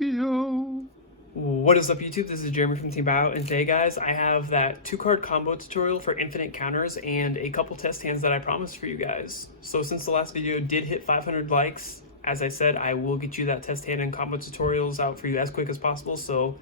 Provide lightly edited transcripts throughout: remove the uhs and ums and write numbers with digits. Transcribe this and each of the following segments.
Yu-Gi-Oh! What is up, YouTube? This is Jeremy from Team Bio, and today, guys, I have that 2-card combo tutorial for infinite counters and a couple test hands that I promised for you guys. So since the last video did hit 500 likes, as I said, I will get you that test hand and combo tutorials out for you as quick as possible. So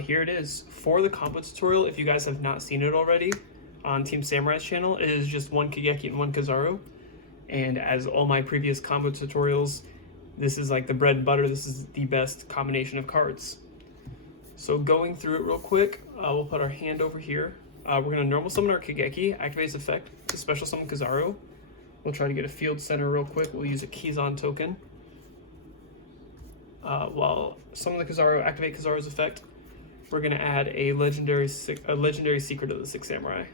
here it is. For the combo tutorial, if you guys have not seen it already, on Team Samurai's channel, it is just one Kageki and one Kizaru. And as all my previous combo tutorials, this is like the bread and butter. This is the best combination of cards. So going through it real quick, we'll put our hand over here. We're going to normal summon our Kageki, activate its effect to special summon Kizaru. We'll try to get a field center real quick. We'll use a Kizan token. While summon the Kizaru, activate Kizaru's effect, we're going to add a legendary secret of the Six Samurai.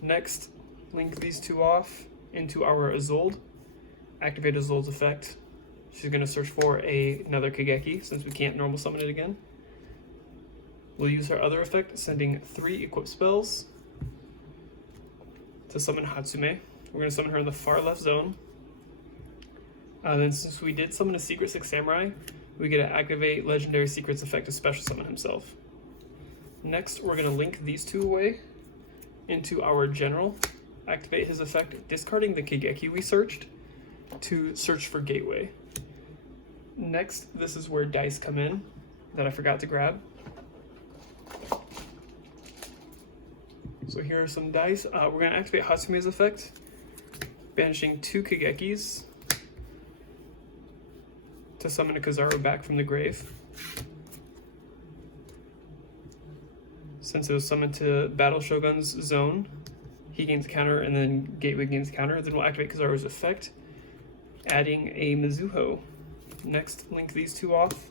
Next, link these two off into our Isolde. Activate Isolde's effect. She's going to search for another Kageki since we can't normal summon it again. We'll use her other effect, sending 3 equip spells to summon Hatsume. We're going to summon her in the far left zone. Then since we did summon a secret Six Samurai, we get to activate Legendary Secret's effect to special summon himself. Next, we're going to link these two away into our general. Activate his effect, discarding the Kageki we searched to search for Gateway. Next, this is where dice come in that I forgot to grab. So here are some dice. We're going to activate Hatsume's effect, banishing 2 Kagekis to summon a Kizaru back from the grave. Since it was summoned to Battle Shogun's zone, he gains a counter and then Gateway gains a counter. Then we'll activate Kizaru's effect, adding a Mizuho. Next, link these two off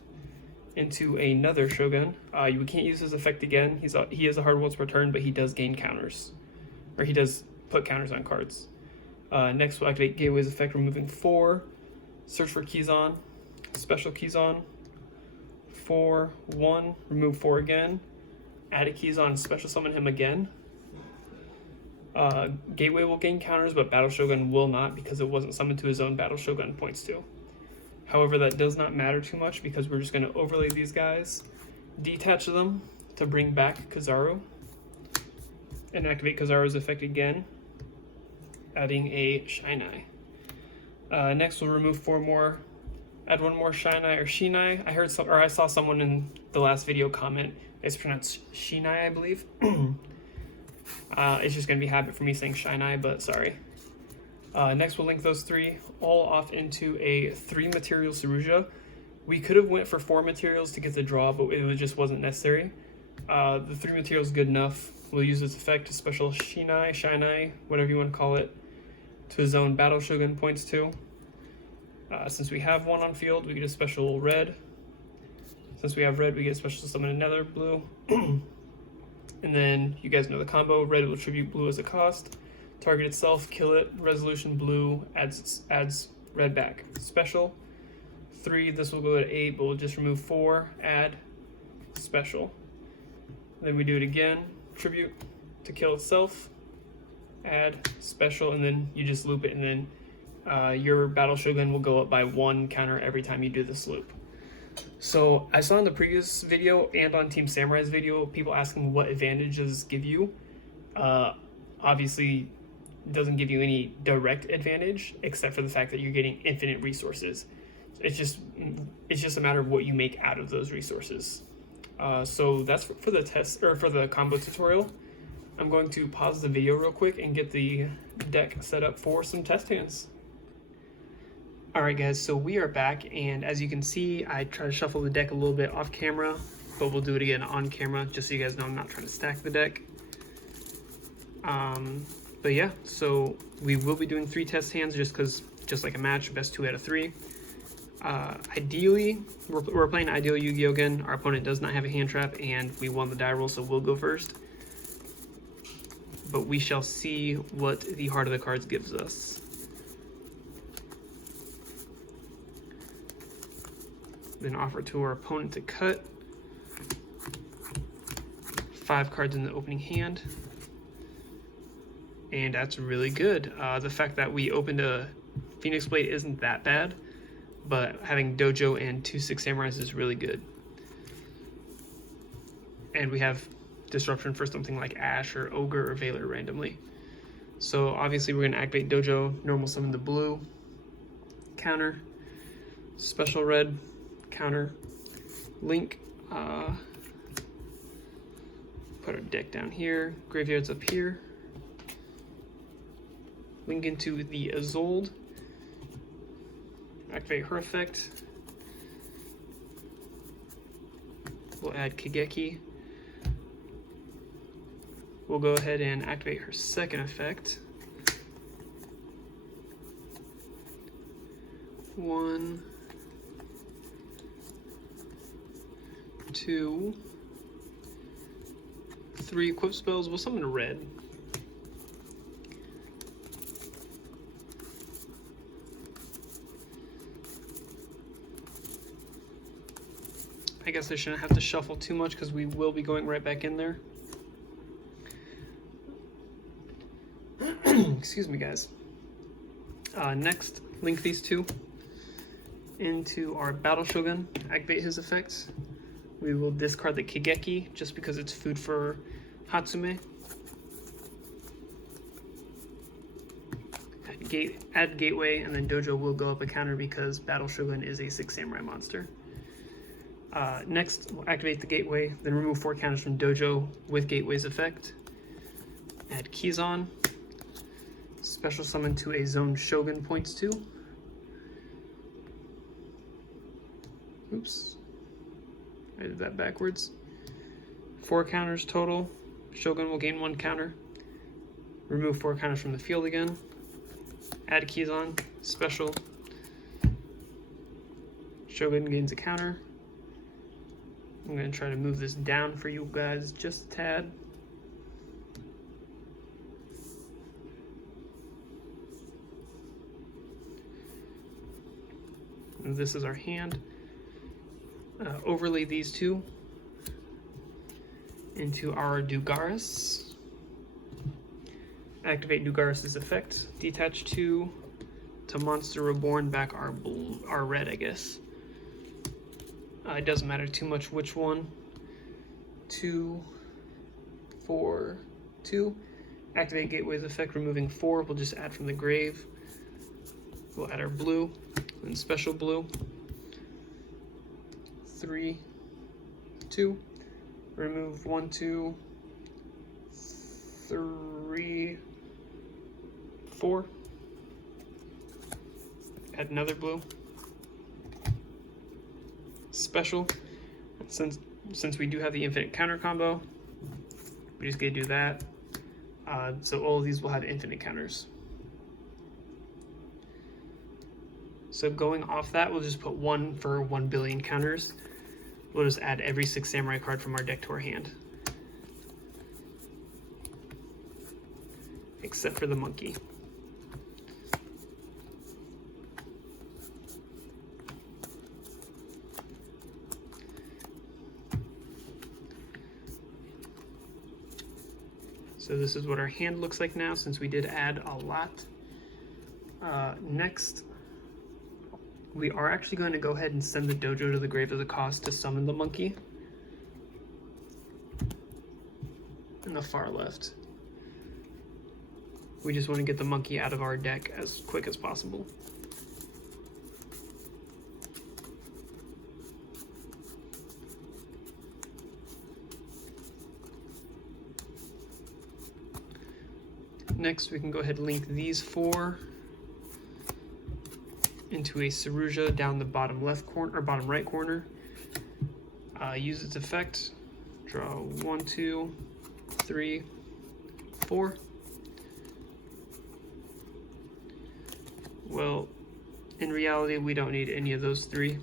into another Shogun. We can't use his effect again. He has a hard once per turn, but he does gain counters. Or he does put counters on cards. Next, we'll activate Gateway's effect, removing 4. Search for Kizan. Special Kizan. 4, 1. Remove 4 again. Add a Kizan, special summon him again. Gateway will gain counters, but Battle Shogun will not because it wasn't summoned to his own Battle Shogun points to. However, that does not matter too much because we're just going to overlay these guys, detach them to bring back Kizaru, and activate Kizaru's effect again, adding a Shine Eye. Next, we'll remove 4 more, add 1 more Shine Eye or Shinai. I saw someone in the last video comment. It's pronounced Shinai, I believe. It's just going to be habit for me saying Shine Eye, but sorry. Next, we'll link those 3 all off into a 3 material Saruja. We could have went for 4 materials to get the draw, but it just wasn't necessary. The 3 materials is good enough. We'll use this effect to special Shinai, Shinai, whatever you want to call it, to his own Battle Shogun points to. Since we have 1 on field, we get a special red. Since we have red, we get a special summon another blue. And then you guys know the combo. Red will tribute blue as a cost. Target itself, kill it. Resolution blue adds red back. Special 3. This will go at 8, but we'll just remove 4. Add special. Then we do it again. Tribute to kill itself. Add special, and then you just loop it, and then your Battle Shogun will go up by 1 counter every time you do this loop. So I saw in the previous video and on Team Samurai's video people asking what advantages give you. Obviously it doesn't give you any direct advantage except for the fact that you're getting infinite resources. It's just a matter of what you make out of those resources. So that's for the test, or for the combo tutorial. I'm going to pause the video real quick and get the deck set up for some test hands. Alright guys, so we are back, and as you can see, I try to shuffle the deck a little bit off camera, but we'll do it again on camera, just so you guys know I'm not trying to stack the deck. But yeah, so we will be doing 3 test hands just like a match, best 2 out of 3. Ideally, we're playing Ideal Yu-Gi-Oh! Again. Our opponent does not have a hand trap, and we won the die roll, so we'll go first. But we shall see what the Heart of the Cards gives us. Then offer to our opponent to cut. 5 cards in the opening hand. And that's really good. The fact that we opened a Phoenix Blade isn't that bad. but having Dojo and 2 6 Samurais is really good. And we have disruption for something like Ash or Ogre or Veiler randomly. So obviously we're going to activate Dojo, normal summon the blue, counter, special red, counter, link, put our deck down here, graveyard's up here, link into the Isolde, activate her effect, we'll add Kigeki, we'll go ahead and activate her second effect, 1, 2, 3 equip spells. We'll summon a red. I guess I shouldn't have to shuffle too much because we will be going right back in there. Excuse me, guys. Next, link these two into our Battle Shogun, activate his effects. We will discard the Kigeki just because it's food for Hatsume. Add Gateway, and then Dojo will go up a counter because Battle Shogun is a 6 Samurai monster. Next, we'll activate the Gateway, then remove 4 counters from Dojo with Gateway's effect. Add Kizan. Special summon to a zone Shogun points 2. Oops. I did that backwards. 4 counters total. Shogun will gain 1 counter. Remove 4 counters from the field again. Add Kizan. Special. Shogun gains a counter. I'm going to try to move this down for you guys just a tad. And this is our hand. Overlay these two into our Dugaris. Activate Dugaris' effect. Detach 2 to Monster Reborn back our red, I guess. It doesn't matter too much which one. 2, 4, 2. Activate Gateway's effect, removing 4. We'll just add from the grave. We'll add our blue, and special blue. 3, 2. Remove 1, 2, 3, 4. Add another blue. Special. Since we do have the infinite counter combo, we just gotta do that. So all of these will have infinite counters. So going off that, we'll just put 1 for 1 billion counters. We'll just add every 6 Samurai card from our deck to our hand. Except for the monkey. So this is what our hand looks like now, since we did add a lot. Next, we are actually going to go ahead and send the Dojo to the grave as a cost to summon the monkey. In the far left. We just want to get the monkey out of our deck as quick as possible. Next, we can go ahead and link these 4 into a Saruja down the bottom left corner or bottom right corner. Use its effect. Draw 1, 2, 3, 4. Well, in reality, we don't need any of those 3.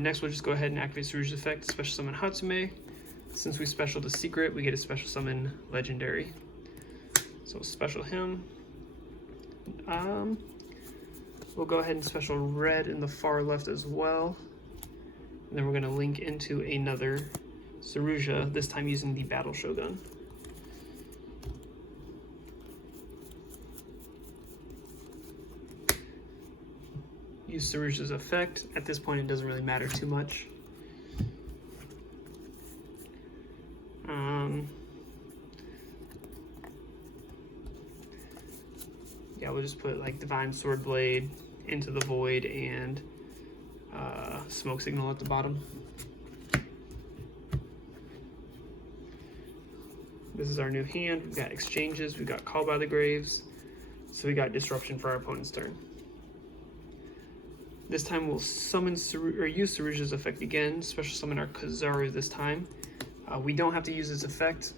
Next, we'll just go ahead and activate Saruja's effect, special summon Hatsume. Since we special the secret, we get a special summon legendary. So we'll special him. We'll go ahead and special red in the far left as well. And then we're going to link into another Saruja, this time using the Battle Shogun. use Saruja's effect. At this point, it doesn't really matter too much. Yeah, we'll just put like Divine Sword Blade into the Void and Smoke Signal at the bottom. This is our new hand. We've got exchanges, we've got Call by the Graves, so we got disruption for our opponent's turn. This time we'll summon or use Saruja's effect again, special summon our Kizaru this time. We don't have to use its effect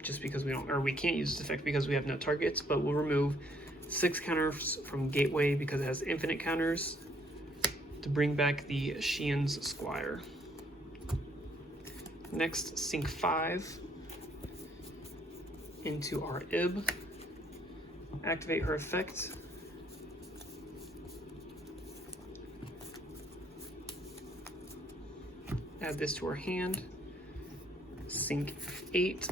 just because we can't use its effect because we have no targets, but we'll remove 6 counters from Gateway because it has infinite counters to bring back the Xian's Squire. Next, sink 5 into our Ib, activate her effect, add this to our hand, sink 8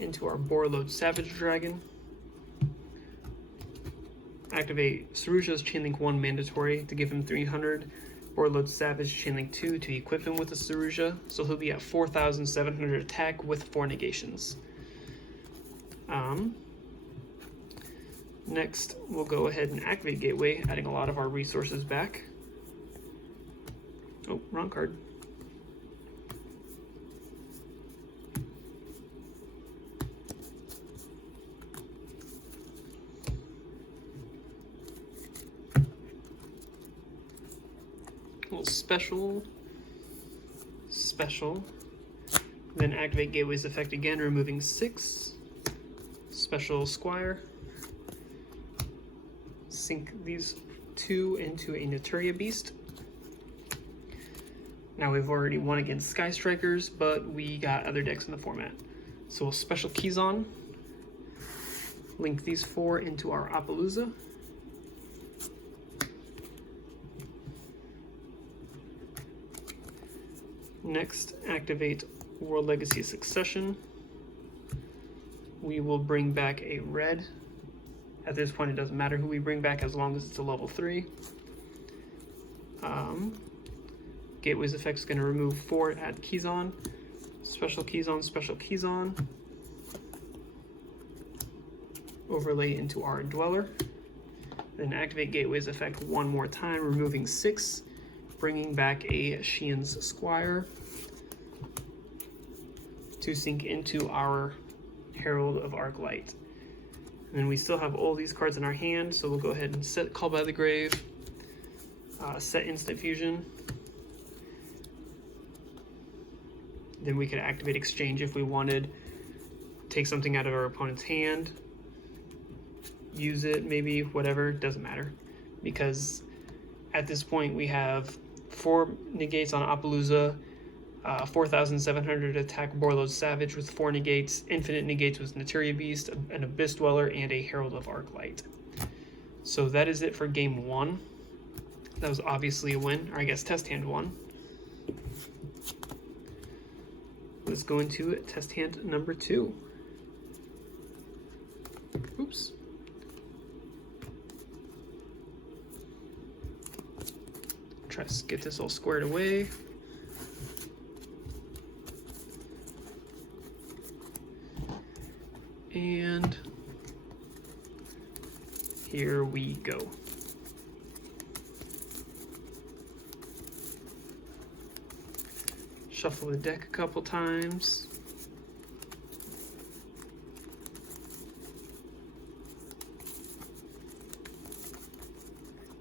into our Borreload Savage Dragon, activate Saruja's Chainlink 1 mandatory to give him 300, Borreload Savage Chainlink 2 to equip him with a Saruja, so he'll be at 4,700 attack with 4 negations. Next, we'll go ahead and activate Gateway, adding a lot of our resources back. Oh, wrong card. Little special, then activate Gateway's effect again, removing 6, special Squire, sink these 2 into a Naturia Beast. Now we've already won against Sky Strikers, but we got other decks in the format. So we'll special Kizan, link these 4 into our Appaloosa, next, activate World Legacy Succession. We will bring back a red. At this point, it doesn't matter who we bring back as long as it's a level 3. Gateway's effect is going to remove 4, add Kizan. Special Kizan. Overlay into our Dweller. Then activate Gateway's effect 1 more time, removing 6. Bringing back a Xian's Squire to sink into our Herald of Arclight. And then we still have all these cards in our hand, so we'll go ahead and set Call by the Grave, set Instant Fusion. Then we could activate Exchange if we wanted, take something out of our opponent's hand, use it, maybe, whatever, doesn't matter. Because at this point we have 4 negates on Appaloosa, 4,700 attack Borreload Savage with 4 negates, infinite negates with Naturia Beast, an Abyss Dweller, and a Herald of Arclight. So that is it for game 1. That was obviously a win, or I guess test hand 1. Let's go into test hand number 2. Oops. Try to get this all squared away. And here we go. Shuffle the deck a couple times.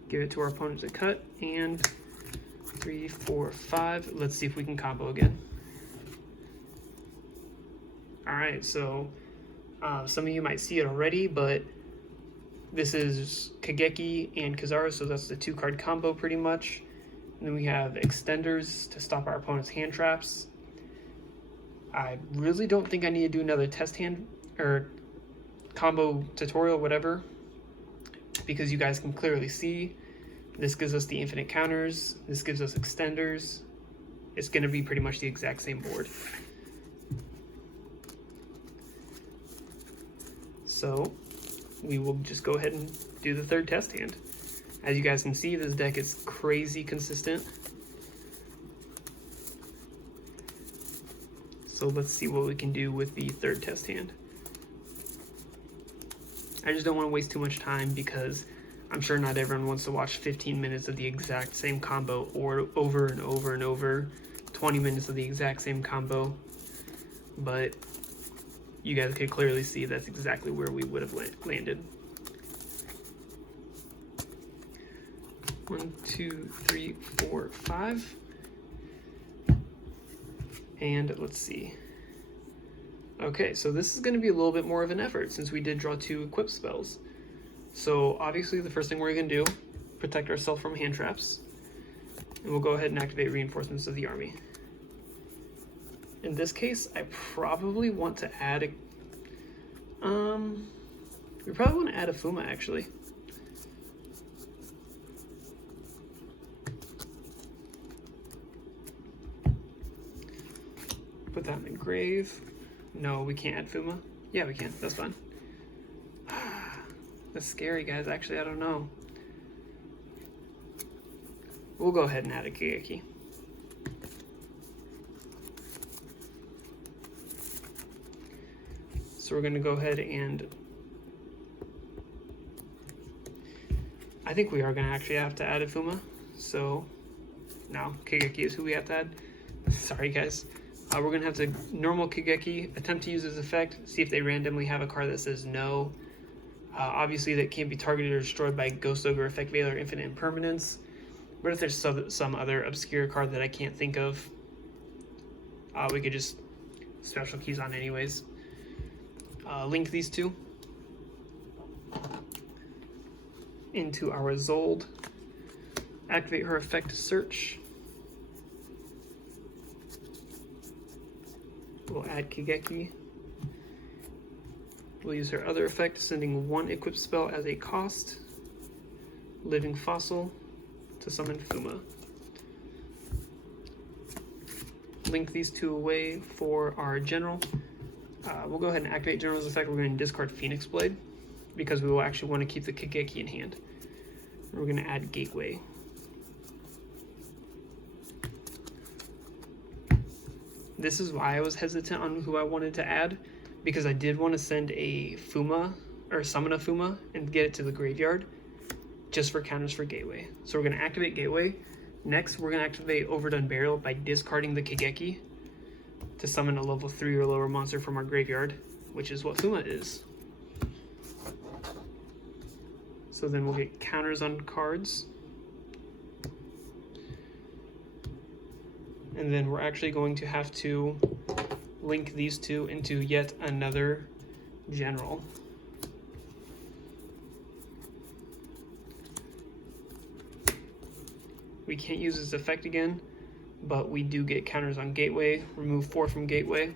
Give it to our opponent to cut, and 3, 4, 5. Let's see if we can combo again. Alright, so some of you might see it already, but this is Kageki and Kizaru, so that's the 2-card combo pretty much. And then we have extenders to stop our opponent's hand traps. I really don't think I need to do another test hand or combo tutorial, whatever, because you guys can clearly see this gives us the infinite counters, this gives us extenders. It's going to be pretty much the exact same board. So we will just go ahead and do the third test hand. As you guys can see, this deck is crazy consistent. So let's see what we can do with the third test hand. I just don't want to waste too much time because I'm sure not everyone wants to watch 15 minutes of the exact same combo or over and over and over, 20 minutes of the exact same combo. But you guys can clearly see that's exactly where we would have landed. 1, 2, 3, 4, 5. And let's see. Okay, so this is going to be a little bit more of an effort since we did draw 2 equip spells. So obviously the first thing we're going to do, protect ourselves from hand traps. And we'll go ahead and activate Reinforcements of the Army. In this case, I probably want to add a... we probably want to add a Fuma, actually. Put that in the grave. No, we can't add Fuma. Yeah, we can. That's fine. That's scary, guys. Actually, I don't know. We'll go ahead and add a Kigeki. So we're going to go ahead and... I think we are going to actually have to add a Fuma. So, no, Kigeki is who we have to add. Sorry, guys. We're going to have to normal Kigeki, attempt to use this effect, see if they randomly have a card that says no. Obviously, that can't be targeted or destroyed by Ghost Ogre, Effect Veil, or Infinite Impermanence. But if there's some other obscure card that I can't think of, we could just special keys on anyways. Link these two into our Zold. Activate her effect to search. We'll add Kigeki. We'll use her other effect, sending 1 equip spell as a cost. Living Fossil to summon Fuma. Link these 2 away for our General. We'll go ahead and activate General's effect. We're going to discard Phoenix Blade because we will actually want to keep the Kigeki in hand. We're going to add Gateway. This is why I was hesitant on who I wanted to add, because I did want to send a Fuma, or summon a Fuma, and get it to the graveyard, just for counters for Gateway. So we're going to activate Gateway. Next, we're going to activate Overdone Burial by discarding the Kigeki to summon a level 3 or lower monster from our graveyard, which is what Fuma is. So then we'll get counters on cards. And then we're actually going to have to link these 2 into yet another General. We can't use this effect again, but we do get counters on Gateway. Remove 4 from Gateway.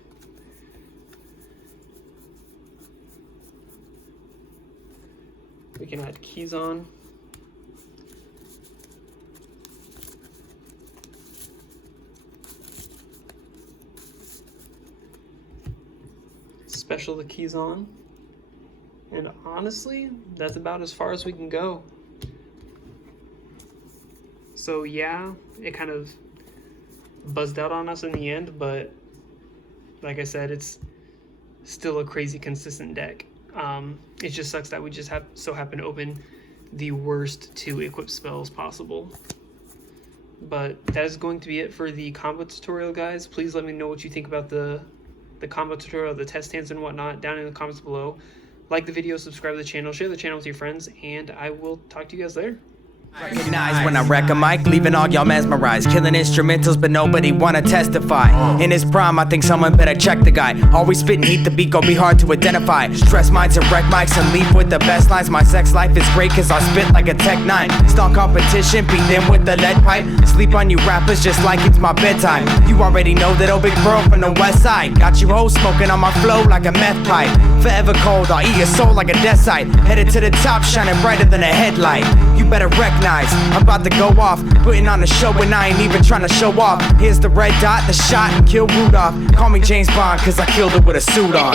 We can add keys on. Special the keys on, and honestly, that's about as far as we can go. So yeah, it kind of buzzed out on us in the end, but like I said, it's still a crazy consistent deck. It just sucks that we just so happen to open the worst 2 equip spells possible. But that is going to be it for the combo tutorial, guys. Please let me know what you think about the combo tutorial, the test hands and whatnot down in the comments below. Like the video, subscribe to the channel, share the channel with your friends, and I will talk to you guys later. Wreckognize when I wreck a mic, leaving all y'all mesmerized. Killing instrumentals, but nobody wanna testify. In his prime, I think someone better check the guy. Always spitting heat, the beat gon' be hard to identify. Stress minds and wreck mics and leave with the best lines. My sex life is great cause I spit like a Tech 9. Stomp competition, beat them with the lead pipe. Sleep on you rappers just like it's my bedtime. You already know that old big bro from the west side. Got you hoes smoking on my flow like a meth pipe. Forever cold, I'll eat your soul like a death site. Headed to the top, shining brighter than a headlight. You better recognize I'm about to go off, putting on a show and I ain't even trying to show off. Here's the red dot, the shot, and kill Rudolph. Call me James Bond, cause I killed it with a suit on.